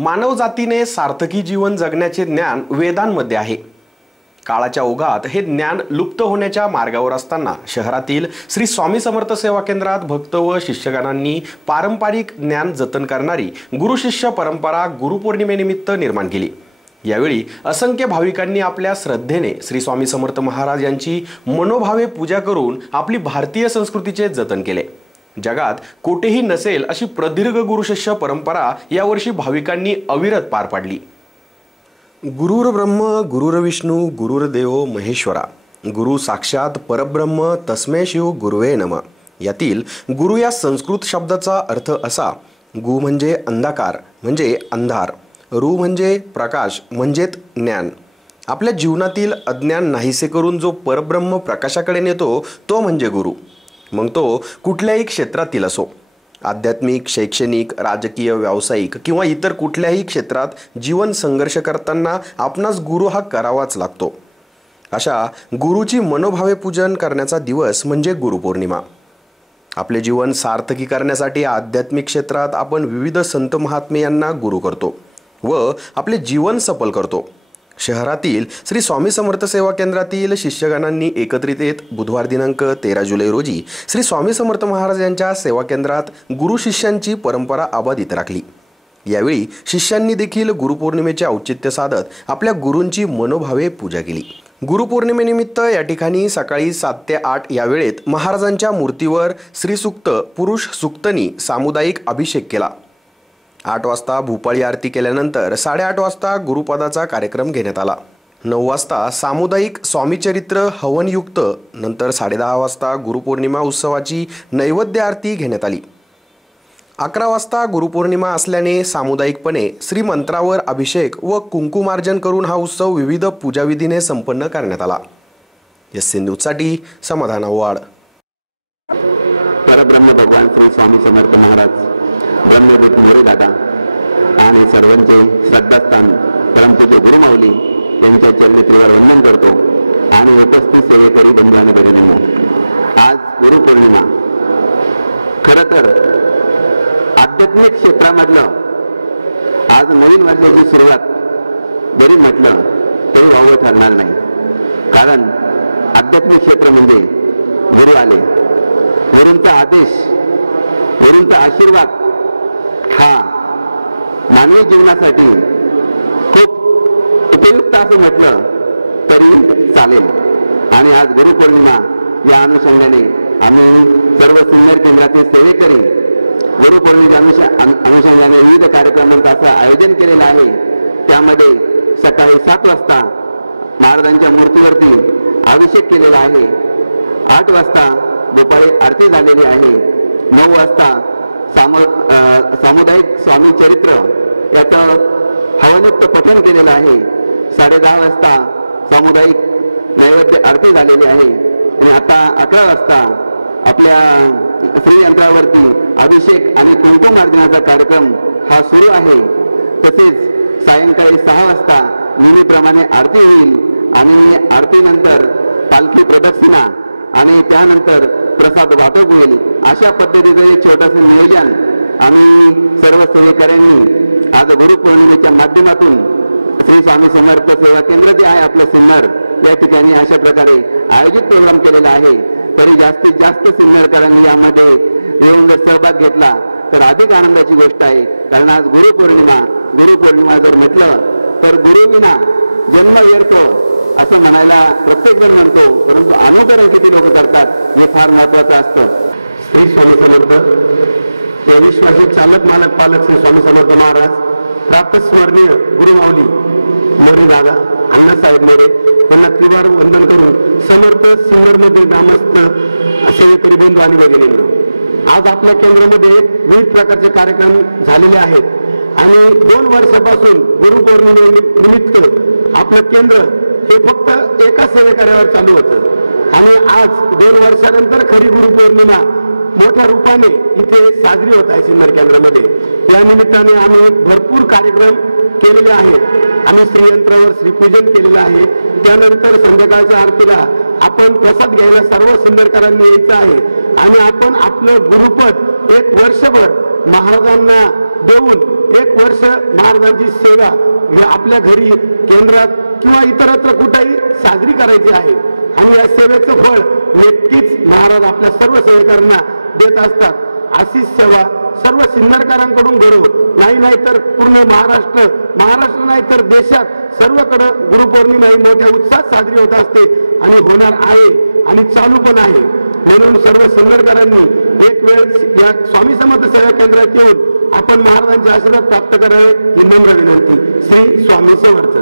मानवजातीने सार्थकी जीवन जगण्याचे ज्ञान वेदांमध्ये आहे। काळाच्या ओघात हे ज्ञान लुप्त होण्याच्या मार्गावर असताना शहरातील श्री स्वामी समर्थ सेवा केंद्रात भक्त व शिष्यगणांनी पारंपरिक ज्ञान जतन करणारी गुरु शिष्य परंपरा गुरुपौर्णिमेनिमित्त निर्माण केली। यावेळी असंख्य भाविकांनी आपल्या श्रद्धेने श्री स्वामी समर्थ महाराज यांची मनोभावे पूजा करून आपली भारतीय संस्कृतीचे जतन केले। जगात कोठेही नसेल अशी प्रदीर्घ गुरुशिष्य परंपरा यावर्षी भाविकांनी अविरत पार पाडली। गुरुर ब्रह्म गुरुर विष्णू गुरुर्देव महेश्वरा, गुरु साक्षात परब्रह्म तस्मै शिव गुरुवे नमः। यातील गुरु या संस्कृत शब्दाचा अर्थ असा, गु म्हणजे अंधकार म्हणजे अंधार, रु म्हणजे प्रकाश म्हणजेच ज्ञान। आपल्या जीवनातील अज्ञान नाहीसे करून जो परब्रह्म प्रकाशाकडे नेतो तो म्हणजे गुरु। मग तो कुठल्याही क्षेत्रातील असो, आध्यात्मिक, शैक्षणिक, राजकीय, व्यावसायिक किंवा इतर कुठल्याही क्षेत्रात जीवन संघर्ष करताना आपणास गुरु हा करावाच लागतो। अशा गुरुची मनोभावे पूजन करण्याचा दिवस म्हणजे गुरुपौर्णिमा। आपले जीवन सार्थकी करण्यासाठी आध्यात्मिक क्षेत्रात आपण विविध संत महात्मे गुरु करतो व आपले जीवन सफल करतो। शहरातील श्री स्वामी समर्थ सेवा केंद्रातील शिष्यगणांनी एकत्रित येत बुधवार दिनांक 13 जुलै रोजी श्री स्वामी समर्थ महाराज यांच्या सेवा केंद्रात गुरु शिष्यांची परंपरा अबाधित राखली। यावेळी शिष्यांनी देखील गुरुपौर्णिमेचे औचित्य साधत आपल्या गुरूंची मनोभावे पूजा केली। गुरुपौर्णिमेनिमित्त या ठिकाणी सकाळी 7 ते 8 या वेळेत महाराजांच्या मूर्तीवर श्रीसूक्त पुरुष सूक्तनी सामुदायिक अभिषेक केला। 8 वाजता भूपाळी आरती केल्यानंतर 8:30 वाजता गुरुपदाचा कार्यक्रम घेण्यात आला। 9 वाजता सामुदायिक स्वामीचरित्र हवनयुक्त, नंतर 10:30 वाजता गुरुपौर्णिमा उत्सवाची नैवेद्य आरती घेण्यात आली। 11 वाजता गुरुपौर्णिमा असल्याने सामुदायिकपणे श्रीमंत्रावर अभिषेक व कुंकुमार्जन करून हा उत्सव विविध पूजाविधीने संपन्न करण्यात आला। एस न्यूजसाठी समाधान आव्हाड। परब्रह्म भगवान श्री स्वामी समर्थ महाराज ब्रह्मभूत मोरे दादा आणि सर्वांचे श्रद्धास्थान परमपूज्य गुरुमाऊली यांच्या चरणी त्रिवार वंदन करतो आणि उपस्थित सेवेकरी बंधू आणि भगिनींनो, आज गुरुपौर्णिमा खरं तर आध्यात्मिक क्षेत्रामधलं आज नवीन वर्षाची सुरुवात जरी म्हटलं तरी वावगं ठरणार नाही। कारण आध्यात्मिक क्षेत्र म्हणजे गुरु आले, गुरूंचा आदेश, गुरूंचा आशीर्वाद हा मानवी जीवनासाठी खूप उपयुक्त असं म्हटलं तरी चालेल। आणि आज गुरुपौर्णिमा या अनुषंगाने आम्ही सर्व सिन्नर केंद्रातील सेवेकरी गुरुपौर्णिमेच्या अनुषंगाने विविध कार्यक्रमांचं असं आयोजन केलेलं आहे। त्यामध्ये सकाळी 7 वाजता महाराजांच्या मूर्तीवरती अभिषेक केलेला आहे। 8 वाजता भूपाळी आरती झालेली आहे। 9 वाजता सामुदायिक स्वामी चरित्र याचं हवनयुक्त पठण केलेलं आहे। 10:30 वाजता सामुदायिक नैवेद्य आरती झालेली आहे आणि आता 11 वाजता आपल्या श्रीयंत्रावरती अभिषेक आणि कुंकुमार्जनाचा कार्यक्रम हा सुरू आहे। तसेच सायंकाळी 6 वाजता नेहमीप्रमाणे आरती होईल आणि आरतीनंतर पालखी प्रदक्षिणा आणि त्यानंतर प्रसाद वाटप होईल। अशा पद्धतीचं एक छोटंसं नियोजन आम्ही सर्व सेवेकऱ्यांनी आज गुरुपौर्णिमेच्या माध्यमातून श्री स्वामी समर्थ सेवा केंद्र जे आहे आपलं सिन्नर या ठिकाणी अशा प्रकारे आयोजित प्रोग्राम केलेला आहे। तरी जास्तीत जास्त सिन्नरकरांनी यामध्ये येऊन जर सहभाग घेतला तर अधिक आनंदाची गोष्ट आहे। कारण आज गुरुपौर्णिमा जर म्हटलं तर गुरुविना जन्म व्यर्थ असं म्हणायला प्रत्येकजण म्हणतो, परंतु अनुकरण किती लोक करतात हे फार महत्त्वाचं असतं। श्री स्वामी समर्थ या विश्वासी चालक मालक पालक श्री स्वामी समर्थ महाराज, प्रातस्मरणीय गुरुमाऊली मोरे दादा अण्णासाहेब मोरे यांना त्रिवार वंदन करून समर्थ सिन्नरमधील ग्रामस्थ सेवेकरी बंधू आणि भगिनींनो, आज आपल्या केंद्रामध्ये विविध प्रकारचे कार्यक्रम झालेले आहेत आणि 2 वर्षापासून गुरुपौर्णिमेनिमित्त आपलं केंद्र हे फक्त एका सेवेकऱ्यावर चालू होतं आणि आज 2 वर्षानंतर खरी गुरुपौर्णिमा मोठ्या रूपाने इथे साजरी होत आहे सिन्नर केंद्रामध्ये। या निमित्ताने आम्ही भरपूर कार्यक्रम केलेले आहेत। आम्ही श्रीयंत्रावर श्रीपूजन केलेलं आहे। त्यानंतर संध्याकाळच्या आरतीला आपण प्रसाद घ्यायला सर्व सिन्नरकरांनी यायचं आहे आणि आपण आपलं गुरुपद 1 वर्षभर महाराजांना देऊन 1 वर्ष महाराजांची सेवा आपल्या घरी, केंद्रात किंवा इतरत्र कुठेही साजरी करायची आहे आणि या सेवेचं फळ नक्कीच महाराज आपल्या सर्व सेवेकरांना देत असतात. अशीच सेवा सर्व सिन्नरकरांकडून घडो, नाही तर पूर्ण महाराष्ट्र नाही तर देशात सर्वकडे गुरुपौर्णिमा ही मोठ्या उत्साहात साजरी होत असते आणि होणार आहे आणि चालू पण आहे. म्हणून सर्व सिन्नरकरांनी एक वेळ या स्वामी समर्थ सेवा केंद्रात येऊन आपण महाराजांचे आशीर्वाद प्राप्त करावे ही नम्र विनंती. श्री स्वामी समर्थ.